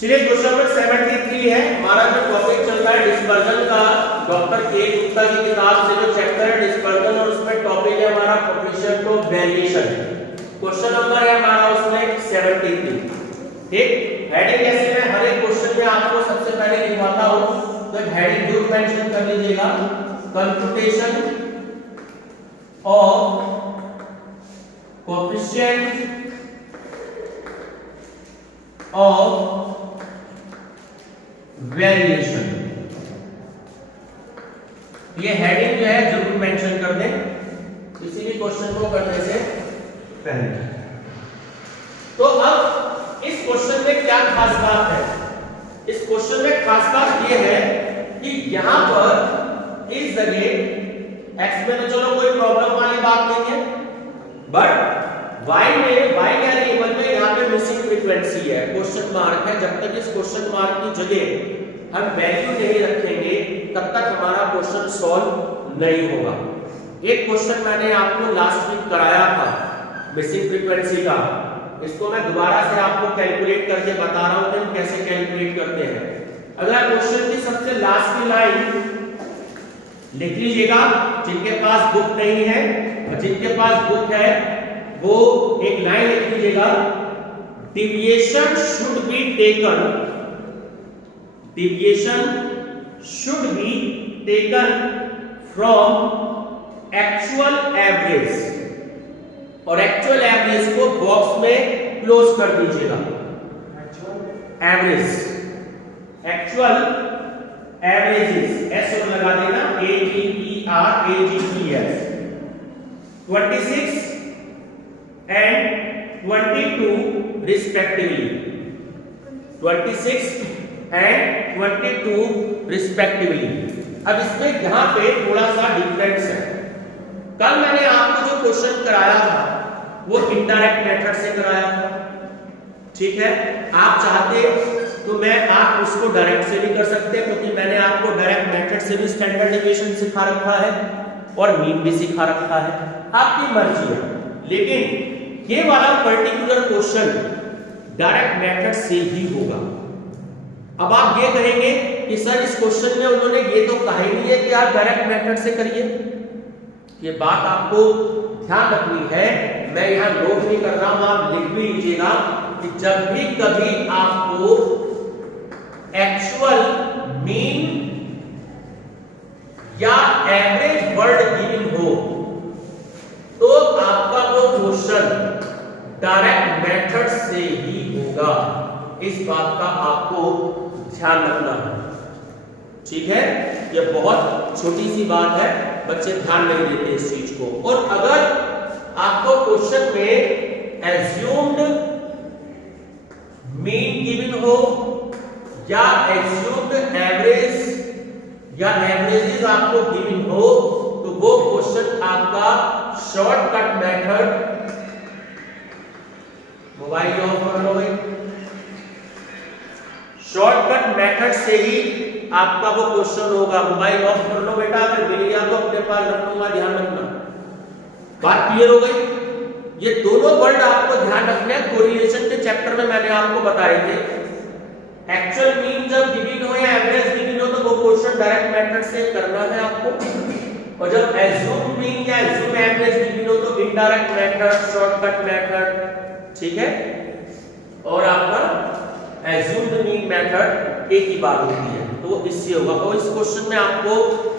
चलिए question number 73 है। हमारा जो टॉपिक चल रहा है डिस्पर्जन का, डॉक्टर के गुप्ता की किताब से जो चैप्टर है डिस्पर्जन, और उसमें टॉपिक है हमारा coefficient of variation. Question number है हमारा उसमें 73। ठीक, हेडिंग ऐसे मैं हर एक क्वेश्चन में आपको सबसे पहले लिखवाता हूं, तो हेडिंग जरूर मेंशन कर लीजिएगा। Computation of coefficient of variation, ये हेडिंग जो है जरूर मेंशन कर दें किसी भी क्वेश्चन को करने से पहले। तो अब इस क्वेश्चन में क्या खास बात है? इस क्वेश्चन में खास बात ये है कि यहां पर इस जगह x में तो चलो कोई प्रॉब्लम वाली बात नहीं है, बट y में y वेरिएबल में यहां पे मिसिंग फ्रीक्वेंसी है, क्वेश्चन मार्क है। जब तक इस क्वेश्चन मार्क की जगह हम वैल्यू नहीं रखेंगे तब तक हमारा क्वेश्चन सॉल्व नहीं होगा। एक क्वेश्चन मैंने आपको लास्ट वीक कराया था मिसिंग फ्रीक्वेंसी का, इसको मैं दोबारा से आपको कैलकुलेट करके बता रहा हूं कि हम कैसे कैलकुलेट करते हैं। अगर क्वेश्चन की सबसे लास्ट की लाइन लिख लीजिएगा, जिनके पास बुक नहीं है और जिनके पास बुक है वो एक लाइन लिख लीजिएगा, deviation should be taken, deviation should be taken from actual average, और एक्चुअल एवरेज को बॉक्स में क्लोज कर दीजिएगा। एवरेज, एक्चुअल एवरेजेस एस और लगा देना, AGERAGES, 26 and 22 respectively, 26 and 22 respectively। अब इसमें यहां पे थोड़ा सा डिफरेंस है। कल मैंने आपको जो क्वेश्चन कराया था वो इनडायरेक्ट मेथड से कराया था, ठीक है। आप चाहते तो आप उसको डायरेक्ट से भी कर सकते हैं, क्योंकि मैंने आपको डायरेक्ट मेथड से भी स्टैंडर्ड डेविएशन सिखा रखा है और मीन भी सिखा रखा है, आपकी मर्जी है। लेकिन ये वाला पर्टिकुलर क्वेश्चन डायरेक्ट मेथड से ही होगा। अब आप ये कहेंगे कि सर इस क्वेश्चन में उन्होंने ये तो कहा ही नहीं है कि आप डायरेक्ट मेथड से करिए। ये बात आपको ध्यान रखनी है, मैं यहां नोट नहीं कर रहा हूं, आप लिख भी लीजिएगा कि जब भी कभी आपको एक्चुअल मीन या एवरेज वर्ड गिवन हो तो आपका वो क्वेश्चन डायरेक्ट मेथड से ही होगा। इस बात का आपको ध्यान रखना है, ठीक है। ये बहुत छोटी सी बात है, बच्चे ध्यान नहीं देते इस चीज को। और अगर आपको क्वेश्चन में एज्यूम्ड मीन गिवन हो या एज्यूम्ड एवरेज या एवरेजेस आपको गिवन हो तो वो क्वेश्चन आपका शॉर्टकट मेथड, मोबाइल ऑफ कर लो भाई, शॉर्टकट मेथड से ही आपका वो क्वेश्चन होगा। मोबाइल ऑफ कर लो बेटा, अगर मिल गया तो अपने पास रखूंगा, ध्यान रखना। बात क्लियर हो गई? ये दोनों वर्ड आपको ध्यान रखने हैं, कोरिलेशन के चैप्टर में मैंने आपको बताए थे। एक्चुअल मीन जब गिवन हो या एवरेज गिवन हो तो वो क्वेश्चन डायरेक्ट मेथड से करना है आपको, और जब एज्यूम मीन या एज्यूम एवरेज गिवन हो तो इनडायरेक्ट मेथड, शॉर्टकट मेथड, ठीक है। और आपका एज्यूम्ड मीन मेथड एक ही बात होती है, तो इससे होगा। और इस क्वेश्चन में आपको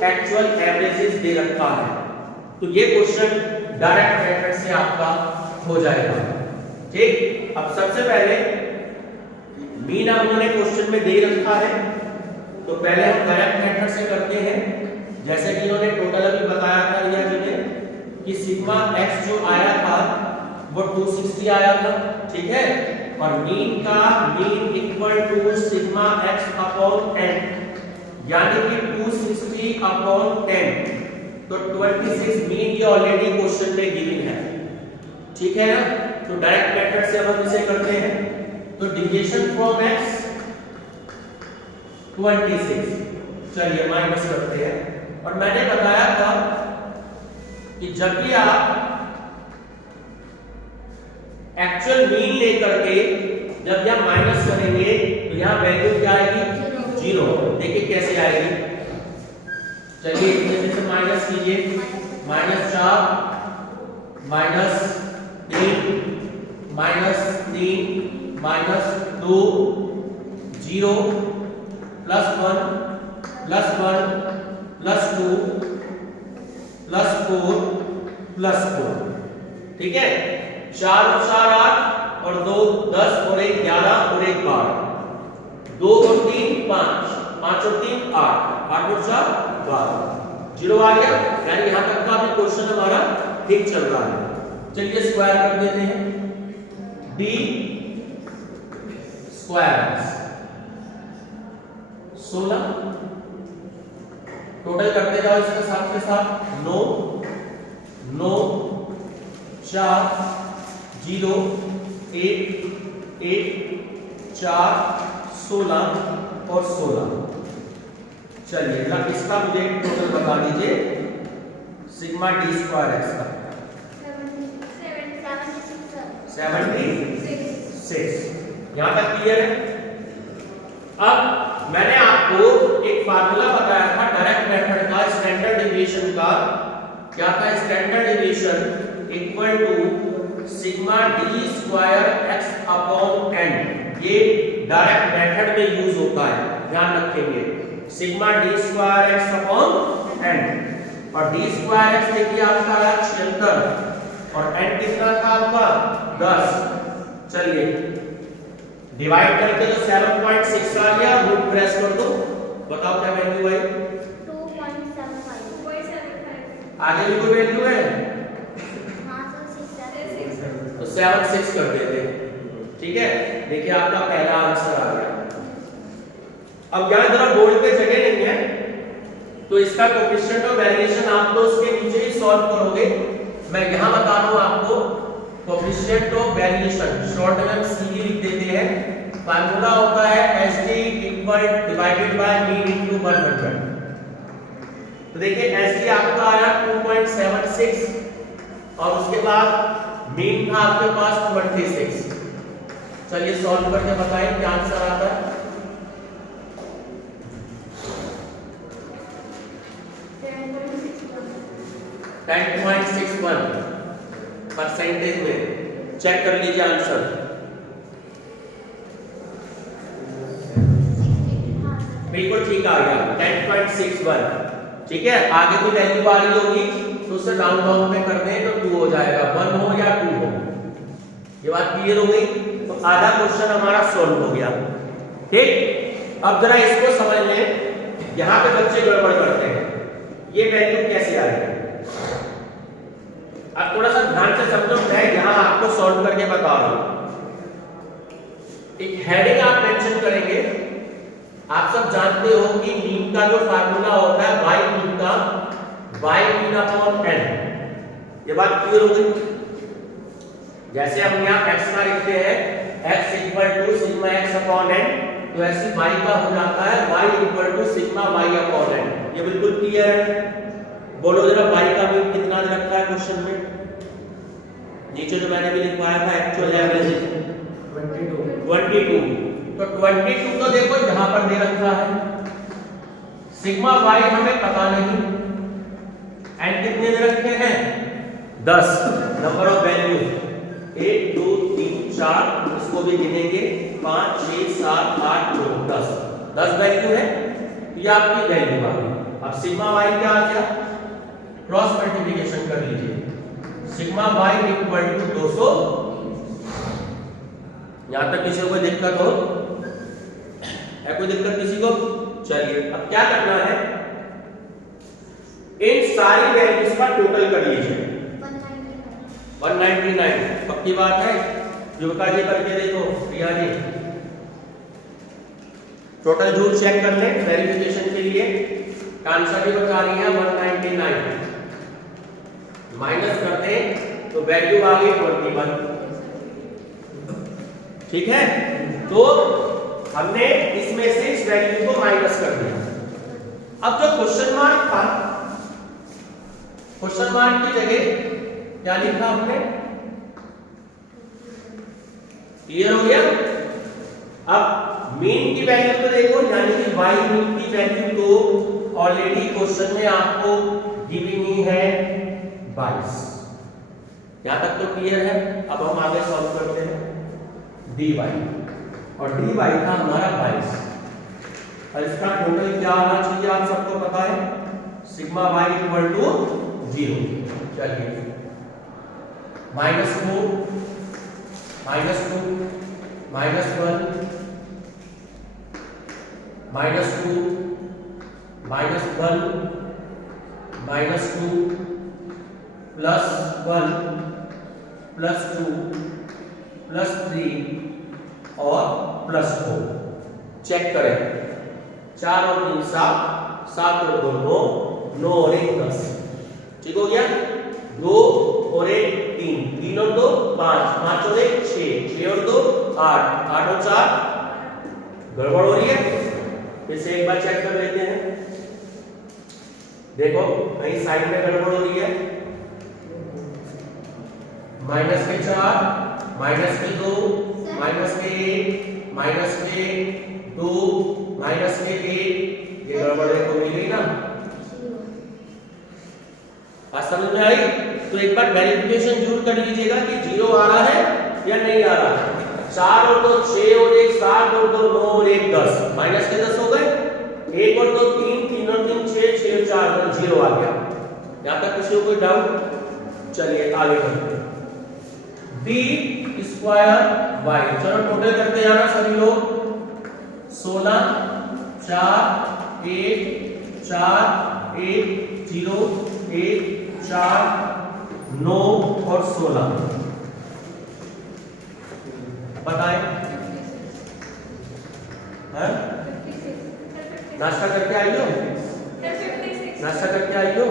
एक्चुअल एवरेजेस दे रखा है, तो ये क्वेश्चन डायरेक्ट मेथड से आपका हो जाएगा, ठीक। अब सबसे पहले मीन हमने क्वेश्चन में दे रखा है, तो पहले हम डायरेक्ट मेथड से करते हैं। जैसे कि इन्होंने टोटल अभी बताया था रिया जी ने कि सिग्मा एक्स जो आया था वो 260 आया था, ठीक है। और मीन का mean equal to sigma x upon n, यानी कि 260 अपॉन 10, तो 26 मीन ये ऑलरेडी क्वेश्चन में गिवन है, ठीक है ना। तो डायरेक्ट मेथड से हम इसे करते हैं, तो डिविएशन फ्रॉम x 26, चलिए माइनस करते हैं। और मैंने बताया था कि जब भी आप एक्चुअल मीन लेकर के जब यह माइनस करेंगे तो यहाँ वैल्यू क्या आएगी 0। देखिए कैसे आएगी, चलिए इसमें से माइनस कीजिए, -4 -3 -3 -2 0 +1 +1 +2 +4 +4। ठीक है, 4 और 4 8 और 2 10 और 1 11 और 1 12, 2 और 3 5, 5 और 3 8, 8 और 4 12, 0 आ गया। यानी यहां तक का भी क्वेश्चन हमारा ठीक चल रहा है। चलिए स्क्वायर कर देते हैं, d स्क्वायर 16, टोटल करते जाओ इसके साथ के साथ, 9 9 4 0 1 1 4 16 और 16। चलिए इसका मुझे टोटल बता दीजिए, सिग्मा d स्क्वायर x का 76। यहां तक क्लियर है। अब मैंने आपको एक फार्मूला बताया था डायरेक्ट मेथड का, स्टैंडर्ड डेविएशन का। क्या था standard deviation? Equal to sigma d square x upon n। ये डायरेक्ट मेथड में यूज होता है, ध्यान रखेंगे। Sigma d square x upon n, और d स्क्वायर x देखिए आपका आया 76 और n कितना था आपका 10। चलिए डिवाइड करके जो 7.6 आ गया, रूट प्रेस कर दो, बताओ क्या वैल्यू आई? 2.75। आगे भी कोई वैल्यू है? तो 7.6 कर देते हैं। ठीक है, देखिए आपका पहला आंसर आ गया। अब यहां जरा बोर्ड पे जगह नहीं है, तो इसका कोएफिशिएंट ऑफ वेरिएशन आप तो उसके नीचे ही सॉल्व करोगे। मैं यहां बता रहा हूं आपको कोएफिशिएंट ऑफ वेरिएशन, शॉर्ट में हम सी लिख देते हैं। फार्मूला होता है SD equal divided by mean into 100। तो देखिए SD आपका आया 2.76 और उसके बाद मीन था आपके पास 26। चलिए सॉल्व करके बताएं क्या आंसर आता है। 10.61 परसेंटेज में चेक कर लीजिए आंसर। बिल्कुल ठीक आ गया 10.61। ठीक है, आगे की वैल्यू आ रही होगी तो उसे राउंड डाउन में कर दें तो 2 हो जाएगा, 1 हो या 2 हो। ये बात क्लियर हो गई, तो आधा क्वेश्चन हमारा सॉल्व हो गया। ठीक, अब जरा इसको समझ लें, यहां पे बच्चे गड़बड़ करते हैं, ये वैल्यू कैसे आ रही है। अब थोड़ा सा ध्यान से समझो, मैं यहां आपको सॉल्व करके बता रहा हूं। एक हेडिंग आप मेंशन करेंगे। आप सब जानते हो कि मीन का जो फार्मूला होता है y मीन का y मीन अपॉन n। ये बात क्लियर हो गई। जैसे हम यहां x का लिखते हैं x equal to sigma x upon n, तो ऐसे y का हो जाता है y equal to sigma y upon n। ये बिल्कुल क्लियर है। बोलो जरा y का मीन कितना रखा है क्वेश्चन में? नीचे जो मैंने भी लिखवाया था एक्चुअल एवरेज 22। तो 22 तो देखो यहां पर दे रखा है। सिग्मा y हमें पता नहीं, एंड कितने दे रखे हैं 10। नंबर ऑफ वैल्यू 1 2 3 4, इसको भी गिनेंगे 5 6 7 8 9 10 वैल्यू है। ये आपकी वैल्यू आ गई। अब सिग्मा y क्या आ गया? क्रॉस मल्टीप्लिकेशन कर लीजिए। Sigma y equal to 200। यहां तक किसी को कोई दिक्कत हो? है कोई दिक्कत किसी को? चलिए अब क्या करना है, इन सारी वैल्यूज का टोटल कर लीजिए। 199 पक्की बात है? युवका जी करके देखो, प्रिया जी टोटल झूठ चेक कर लें वेरिफिकेशन के लिए। आंसर भी बता रही है 199, माइनस कर दें तो वैल्यू आ गई 21। ठीक है, तो हमने इसमें से इस वैल्यू को माइनस कर दिया। अब जो क्वेश्चन मार्क था, क्वेश्चन मार्क की जगह क्या लिखा हमने? क्लियर हो गया? अब मीन की वैल्यू तो देखो, यानी कि y मीन की वैल्यू तो ऑलरेडी क्वेश्चन में आपको गिवन ही है 22। यहां तक तो क्लियर है। अब हम आगे सॉल्व करते हैं dy, और dy था हमारा 22, और इसका टोटल क्या आना चाहिए आप सबको पता है, सिग्मा y इक्वल टू 0। चलिए -4 -2 -1 -2 -1 -2 +1 +2 +3 और +4। चेक करें, 4 और 3 7, 7 और 2 9, 9 और 1 10। ठीक हो गया। 2 और 1 3, 3 और 2 5, 5 और 1 6, 6 और 2 8, 8 और 4 गड़बड़ हो रही है। फिर से एक बार चेक कर लेते हैं। देखो कहीं साइड में गड़बड़ हो रही है। माइनस के 4, माइनस के 2, माइनस के 1, माइनस के 2, माइनस के 1, ये गड़बड़ को मिल गई ना। बात समझ में आई? तो एक बार वेरिफिकेशन जरूर कर लीजिएगा कि 0 आ रहा है या नहीं आ रहा है। 4 और 2 6 और 1 7 और 2 9 और 1 10, माइनस के 10 हो गए। 1 और 2 3, 3 और 3 6, 6 और 4 0 आ गया। यहां तक किसी को कोई डाउट? चलिए आगे बढ़ते हैं। d स्क्वायर y, चलो टोटल करते जाना सभी लोग। 16 4 1 4 1 0 1 4 9 और 16, बताएं। नाश्ता करके आई हो? नाश्ता करके आई हो?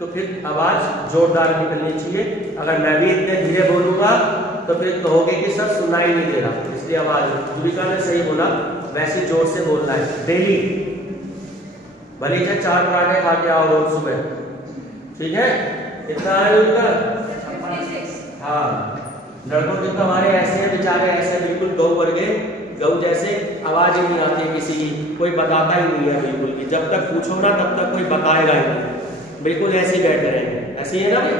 तो फिर आवाज जोरदार निकलनी चाहिए। अगर मैं भी इतने धीरे बोलूंगा तो फिर कहोगे कि सर सुनाई नहीं दे रहा, इसलिए आवाज। युविका ने सही बोला, वैसे जोर से बोलना है डेली। भले ही 4 पराठे खा के आओ रोज सुबह, ठीक है? कितना है युविका? हाँ, लड़कों के तो हमारे ऐसे हैं बेचारे, ऐसे बिल्कुल गौ वर्गे, गौ जैसे आवाज ही नहीं आती किसी की, कोई बताता ही नहीं है बिल्कुल की। जब तक पूछो ना तब तक कोई बताएगा ही नहीं, बिल्कुल ऐसे ही बैठे रहेंगे। ऐसे ही है ना भाई,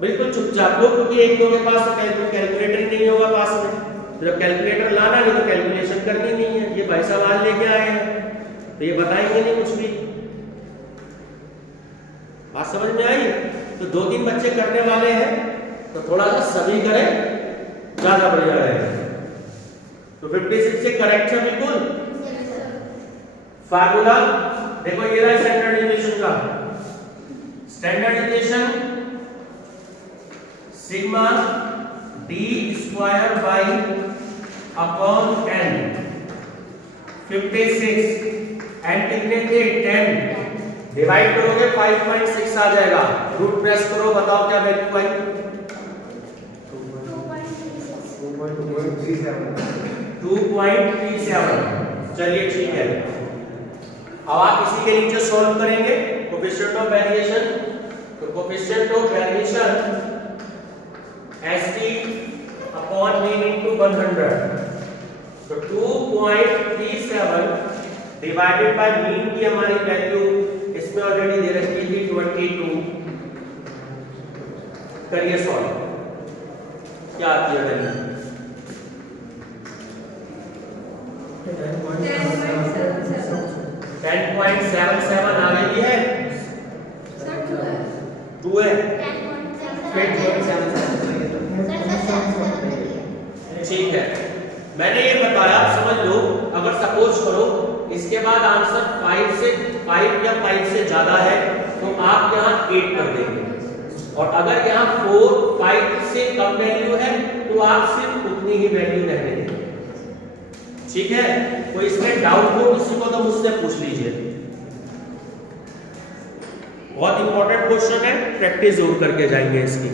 बिल्कुल चुपचाप लोग, क्योंकि एक दो के पास तो कैलकुलेटर ही नहीं होगा पास में। जब कैलकुलेटर लाना नहीं तो कैलकुलेशन करनी नहीं है। ये भाई सवाल लेके आए हैं तो ये बताएंगे नहीं कुछ भी। बात समझ में आई? तो 2-3 बच्चे करने वाले हैं तो थोड़ा सा सभी करें, ज्यादा बढ़िया रहेगा। तो 56 से करेक्ट है बिल्कुल। फार्मूला देखो, ये रहा स्टैंडर्ड डेविएशन का। Standard deviation sigma d square y upon n। 56 n कितने थे? 10 डिवाइड करोगे 5.6 आ जाएगा। रूट प्रेस करो, बताओ क्या वैल्यू आई? 2.37। चलिए ठीक है। अब आप इसी के नीचे सॉल्व करेंगे कोएफिशिएंट ऑफ वेरिएशन। तो coefficient of variation st upon mean into 100। तो 2.37 डिवाइडेड बाय मीन की हमारी वैल्यू इसमें ऑलरेडी दे रखी थी 22। करिए सॉल्व, क्या आती है वैल्यू? 10.77 आ गई है। 2 है, ठीक है। मैंने ये बताया, समझ लो। अगर सपोज करो इसके बाद आंसर 5 या 5 से ज्यादा है तो आप यहाँ 8 कर देंगे, और अगर यहाँ 4 5 से कम वैल्यू है तो आप सिर्फ उतनी ही वैल्यू रहने देंगे। ठीक है? कोई इसमें डाउट हो किसी को तो मुझसे पूछ लीजिए। बहुत इंपॉर्टेंट क्वेश्चन है, प्रैक्टिस जरूर करके जाएंगे इसकी।